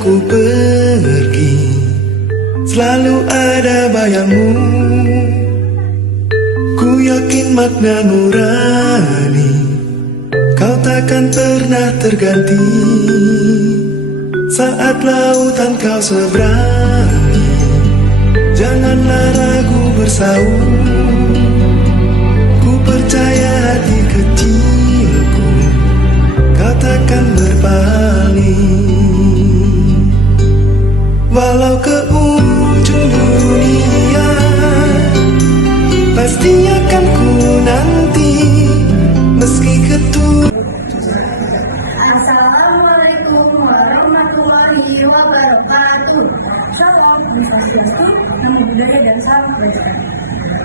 ku pergi, selalu ada bayangmu. Ku yakin makna nurani, kau takkan pernah terganti. Saat lautan kau seberangi, janganlah ragu bersaung. Ku percaya hati kecilku, kau takkan berpaling. Walau ke ujung dunia, pasti akan ku nanti, meski ketujuh. Assalamualaikum warahmatullahi wabarakatuh. Salam Swastiastu, Namo Buddhaya dan salam kebajikan.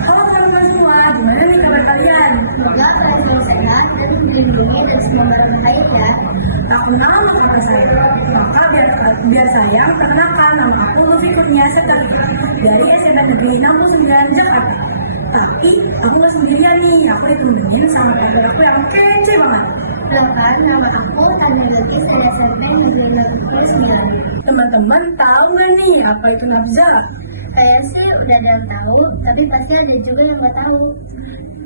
Halo teman-teman semua, gimana nih kabar kalian? Semoga kalian sehat dan dilindungi dari semua barang bahaya ya. Tak kenal maka saya. Maka biar saya perkenalkan, nama aku Lutfi Kurniasa dari SMA Negeri 69 Jakarta. Tapi aku nggak sendirian nih, aku ditemenin sama teman aku yang kece banget. Kenalkan, nama aku Tania Lagi, saya SMP Negeri 69. Teman-teman tahu nggak nih apa itu nafza? Saya sih udah ada yang tahu, tapi pasti ada juga yang nggak tahu.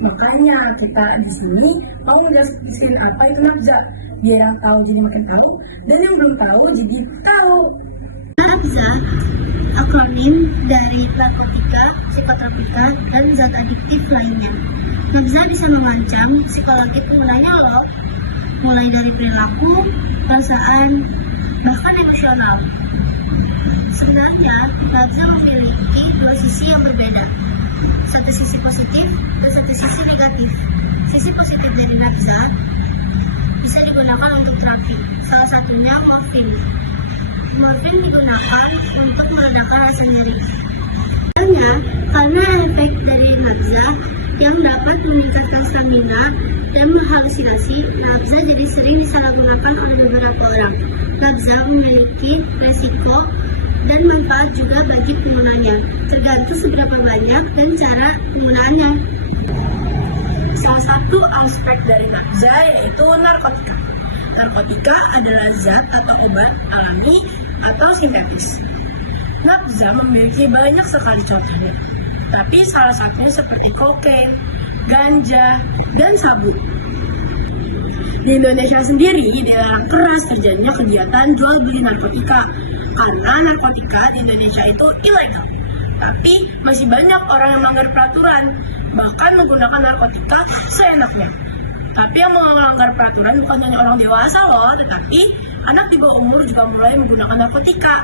Makanya kita di sini mau menjelaskan apa itu nafza, biar yang tahu jadi makin tahu dan yang belum tahu jadi tahu. Nafza akronim dari narkotika, psikotropika, dan zat adiktif lainnya. Nafza bisa mengancam psikologis penggunanya loh, mulai dari perilaku, perasaan, bahkan emosional. Sebenarnya, nafza memiliki dua sisi yang berbeda, satu sisi positif dan satu sisi negatif. Sisi positif dari nafza bisa digunakan untuk terapi, salah satunya morfin. Morfin digunakan untuk meredakan rasa nyeri. Sebenarnya, karena efek dari nafza yang dapat meningkatkan stamina dan menghalusinasi, nafza jadi sering disalahgunakan oleh beberapa orang. Nafza memiliki resiko dan manfaat juga bagi penggunanya, tergantung seberapa banyak dan cara penggunaannya. Salah satu aspek dari nafza yaitu narkotika. Narkotika adalah zat atau obat alami atau sintetis. Nafza memiliki banyak sekali contohnya, tapi salah satunya seperti kokain, ganja, dan sabu. Di Indonesia sendiri dilarang keras terjadinya kegiatan jual beli narkotika karena narkotika di Indonesia itu ilegal. Tapi masih banyak orang yang melanggar peraturan, bahkan menggunakan narkotika seenaknya. Tapi yang melanggar peraturan bukan hanya orang dewasa loh, tetapi anak di bawah umur juga mulai menggunakan narkotika.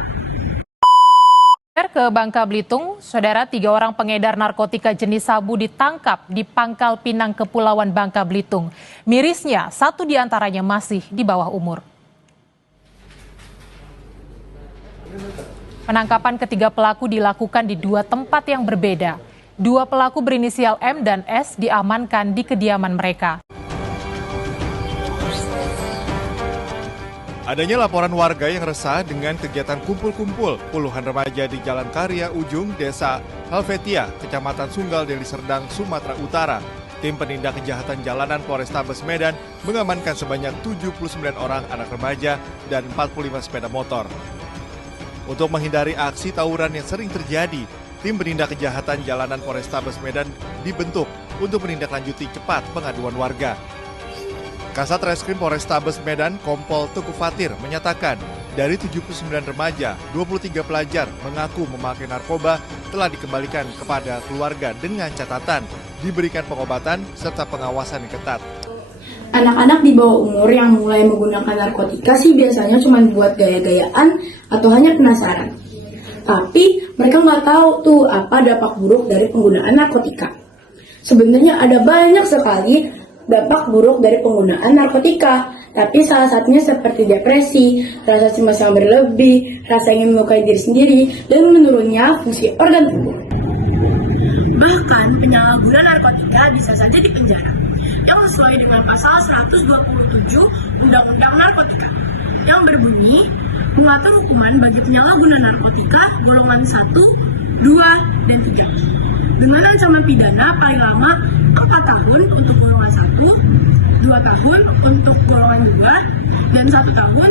Ke Bangka Belitung, saudara, 3 orang pengedar narkotika jenis sabu ditangkap di Pangkal Pinang, Kepulauan Bangka Belitung. Mirisnya, 1 diantaranya masih di bawah umur. Penangkapan ketiga pelaku dilakukan di 2 tempat yang berbeda. 2 pelaku berinisial M dan S diamankan di kediaman mereka. Adanya laporan warga yang resah dengan kegiatan kumpul-kumpul puluhan remaja di Jalan Karya Ujung, Desa Helvetia, Kecamatan Sunggal, Deli Serdang, Sumatera Utara. Tim penindak kejahatan jalanan Polrestabes Medan mengamankan sebanyak 79 orang anak remaja dan 45 sepeda motor. Untuk menghindari aksi tawuran yang sering terjadi, tim penindak kejahatan jalanan Polrestabes Medan dibentuk untuk menindaklanjuti cepat pengaduan warga. Kasat Reskrim Polrestabes Medan Kompol Teguh Fatir menyatakan, dari 79 remaja, 23 pelajar mengaku memakai narkoba telah dikembalikan kepada keluarga dengan catatan diberikan pengobatan serta pengawasan yang ketat. Anak-anak di bawah umur yang mulai menggunakan narkotika sih biasanya cuma buat gaya-gayaan atau hanya penasaran. Tapi mereka nggak tahu tuh apa dampak buruk dari penggunaan narkotika. Sebenarnya ada banyak sekali dampak buruk dari penggunaan narkotika, tapi salah satunya seperti depresi, rasa cemas yang berlebih, rasa ingin melukai diri sendiri, dan menurunnya fungsi organ tubuh. Bahkan penyalahguna narkotika bisa saja dipenjara, yang sesuai dengan pasal 127 Undang-Undang Narkotika, yang berbunyi mengatur hukuman bagi penyalahguna narkotika golongan 1, 2, dan 3. Dengan ancaman pidana paling lama 4 tahun untuk golongan 1, 2 tahun untuk golongan 2, dan 1 tahun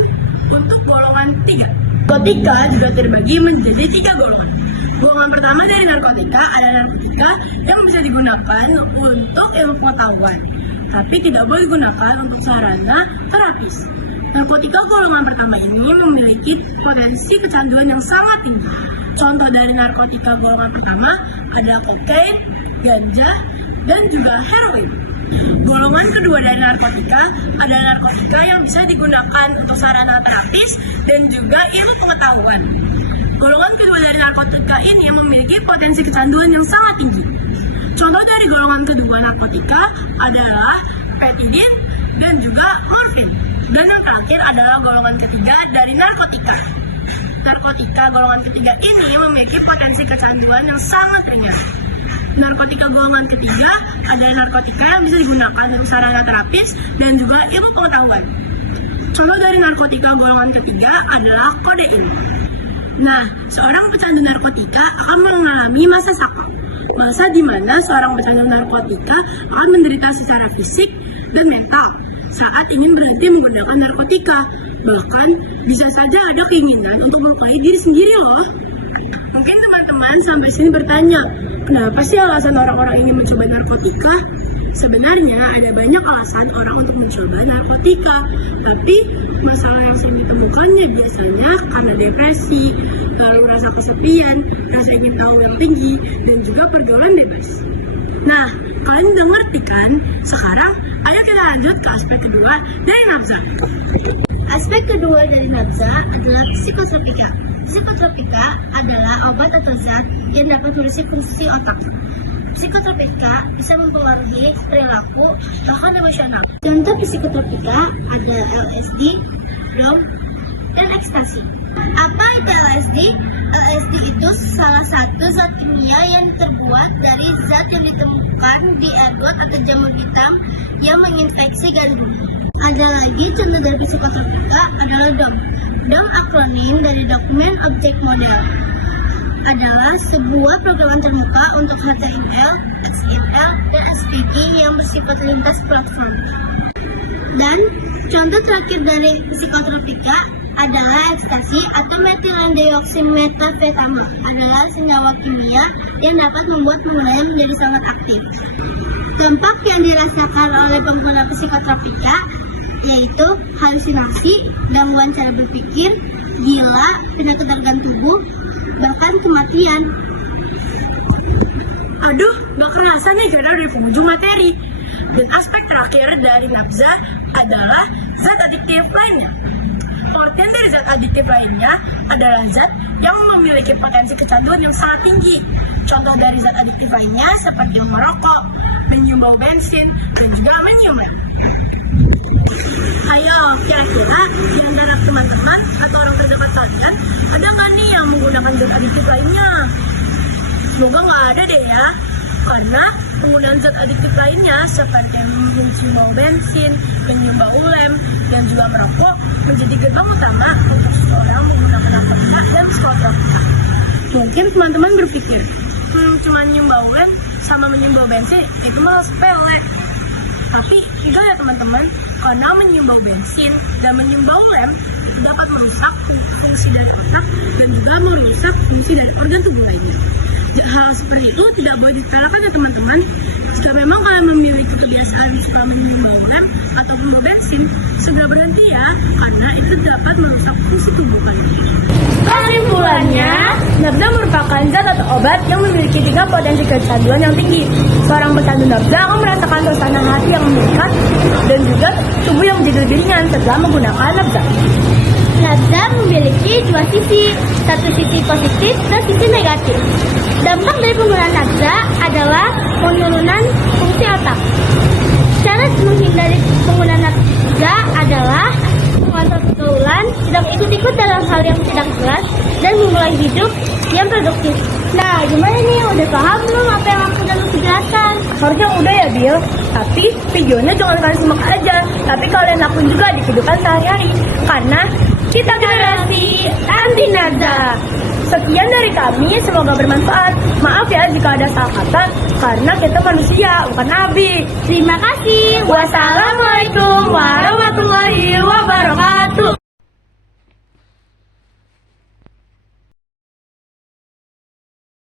untuk golongan 3. Narkotika juga terbagi menjadi 3 golongan. Golongan pertama dari narkotika adalah narkotika yang bisa digunakan untuk ilmu pengetahuan, tapi tidak boleh digunakan untuk sarana terapis. Narkotika golongan pertama ini memiliki potensi kecanduan yang sangat tinggi. Contoh dari narkotika golongan pertama adalah kokain, ganja, dan juga heroin. Golongan kedua dari narkotika adalah narkotika yang bisa digunakan untuk sarana terapis dan juga ilmu pengetahuan. Golongan kedua dari narkotika ini memiliki potensi kecanduan yang sangat tinggi. Contoh dari golongan kedua narkotika adalah petidin dan juga morfin. Dan yang terakhir adalah golongan ketiga dari narkotika. Narkotika golongan ketiga ini memiliki potensi kecanduan yang sangat ringan. Narkotika golongan ketiga adalah narkotika yang bisa digunakan untuk sarana terapis dan juga ilmu pengetahuan. Contoh dari narkotika golongan ketiga adalah kodein. Nah, seorang pecandu narkotika akan mengalami masa sakau, masa di mana seorang pecandu narkotika akan menderita secara fisik dan mental saat ingin berhenti menggunakan narkotika. Bahkan bisa saja ada keinginan untuk melukai diri sendiri loh. Mungkin teman-teman sampai sini bertanya, kenapa sih alasan orang-orang ini mencoba narkotika? Sebenarnya ada banyak alasan orang untuk mencoba narkotika, tapi masalah yang sering ditemukannya biasanya karena depresi, lalu rasa kesepian, rasa ingin tahu yang tinggi, dan juga pergaulan bebas. Nah, kalian udah ngerti kan? Sekarang, ayo kita lanjut ke aspek kedua dari nafza. Aspek kedua dari nafza adalah psikotropika. Psikotropika adalah obat atau zat yang dapat merusak fungsi otak. Psikotropika bisa mempengaruhi perilaku bahkan emosional. Contoh psikotropika ada LSD, dom, dan ekstasi. Apa itu LSD? LSD itu salah satu zat kimia yang terbuat dari zat yang ditemukan di ergot atau jamur hitam yang menginfeksi jantung. Ada lagi contoh dari psikotropika adalah DOM. DOM akronim dari Document Object Model. Adalah sebuah program terbuka untuk HTML, XML, dan SVG yang bersifat lintas platform. Dan contoh terakhir dari psikotropika adalah ekstasi atau metilendeoksimetafetamal, adalah senyawa kimia yang dapat membuat penggunanya menjadi sangat aktif. Dampak yang dirasakan oleh pengguna psikotropika yaitu halusinasi, gangguan cara berpikir, gila, penyakit organ tubuh, bahkan kematian. Aduh, gak kerasa nih kita udah di penghujung materi. Dan aspek terakhir dari nafza adalah zat adiktif lainnya. Pengertian dari zat adiktif lainnya adalah zat yang memiliki potensi kecanduan yang sangat tinggi. Contoh dari zat adiktif lainnya seperti merokok, menyium bau bensin, dan juga menciuman. Ayo, kira-kira di antara teman-teman atau orang terdekat kalian ada nggak nih yang menggunakan zat adiktif lainnya? Semoga nggak ada deh ya, karena penggunaan zat adiktif lainnya seperti mencium bau bensin, menyium bau lem, dan juga merokok menjadi gerbang utama untuk seseorang menggunakan narkotika dan psikotropika. Mungkin teman-teman berpikir, cuma nyium bau lem sama menyium bau bensin itu malah sepele. Tapi tidak ya teman-teman, karena menyium bau bensin dan menyium bau lem dapat merusak fungsi dari otak dan juga merusak fungsi dari organ tubuh lainnya. Hal seperti itu tidak boleh disepelekan ya teman-teman. Jika memang kalian memiliki kebiasaan suka menyium bau lem ataupun bau bensin, segera berhenti ya, karena itu dapat merusak fungsi tubuh kalian. Kesimpulannya, nafza merupakan zat atau obat yang memiliki 3 potensi kecanduan yang tinggi. Seorang pecandu nafza akan merasakan suasana hati yang meningkat dan juga tubuh yang menjadi lebih ringan setelah menggunakan nafza. Nafza memiliki 2 sisi, satu sisi positif dan sisi negatif. Dampak dari penggunaan nafza adalah penurunan fungsi otak. Cara menghindari penggunaan nafza adalah mengontrol pergaulan, tidak ikut-ikut dalam hal yang tidak jelas, dan memulai hidup yang produktif. Nah, gimana nih? Udah paham belum apa yang aku udah jelaskan? Harusnya udah ya, Bill. Tapi videonya jangan kalian simak aja, tapi kalian lakuin juga di kehidupan sehari-hari. Karena kita generasi anti nafza. Sekian dari kami, semoga bermanfaat. Maaf ya jika ada salah kata, karena kita manusia, bukan nabi. Terima kasih. Wassalamualaikum warahmatullahi wabarakatuh.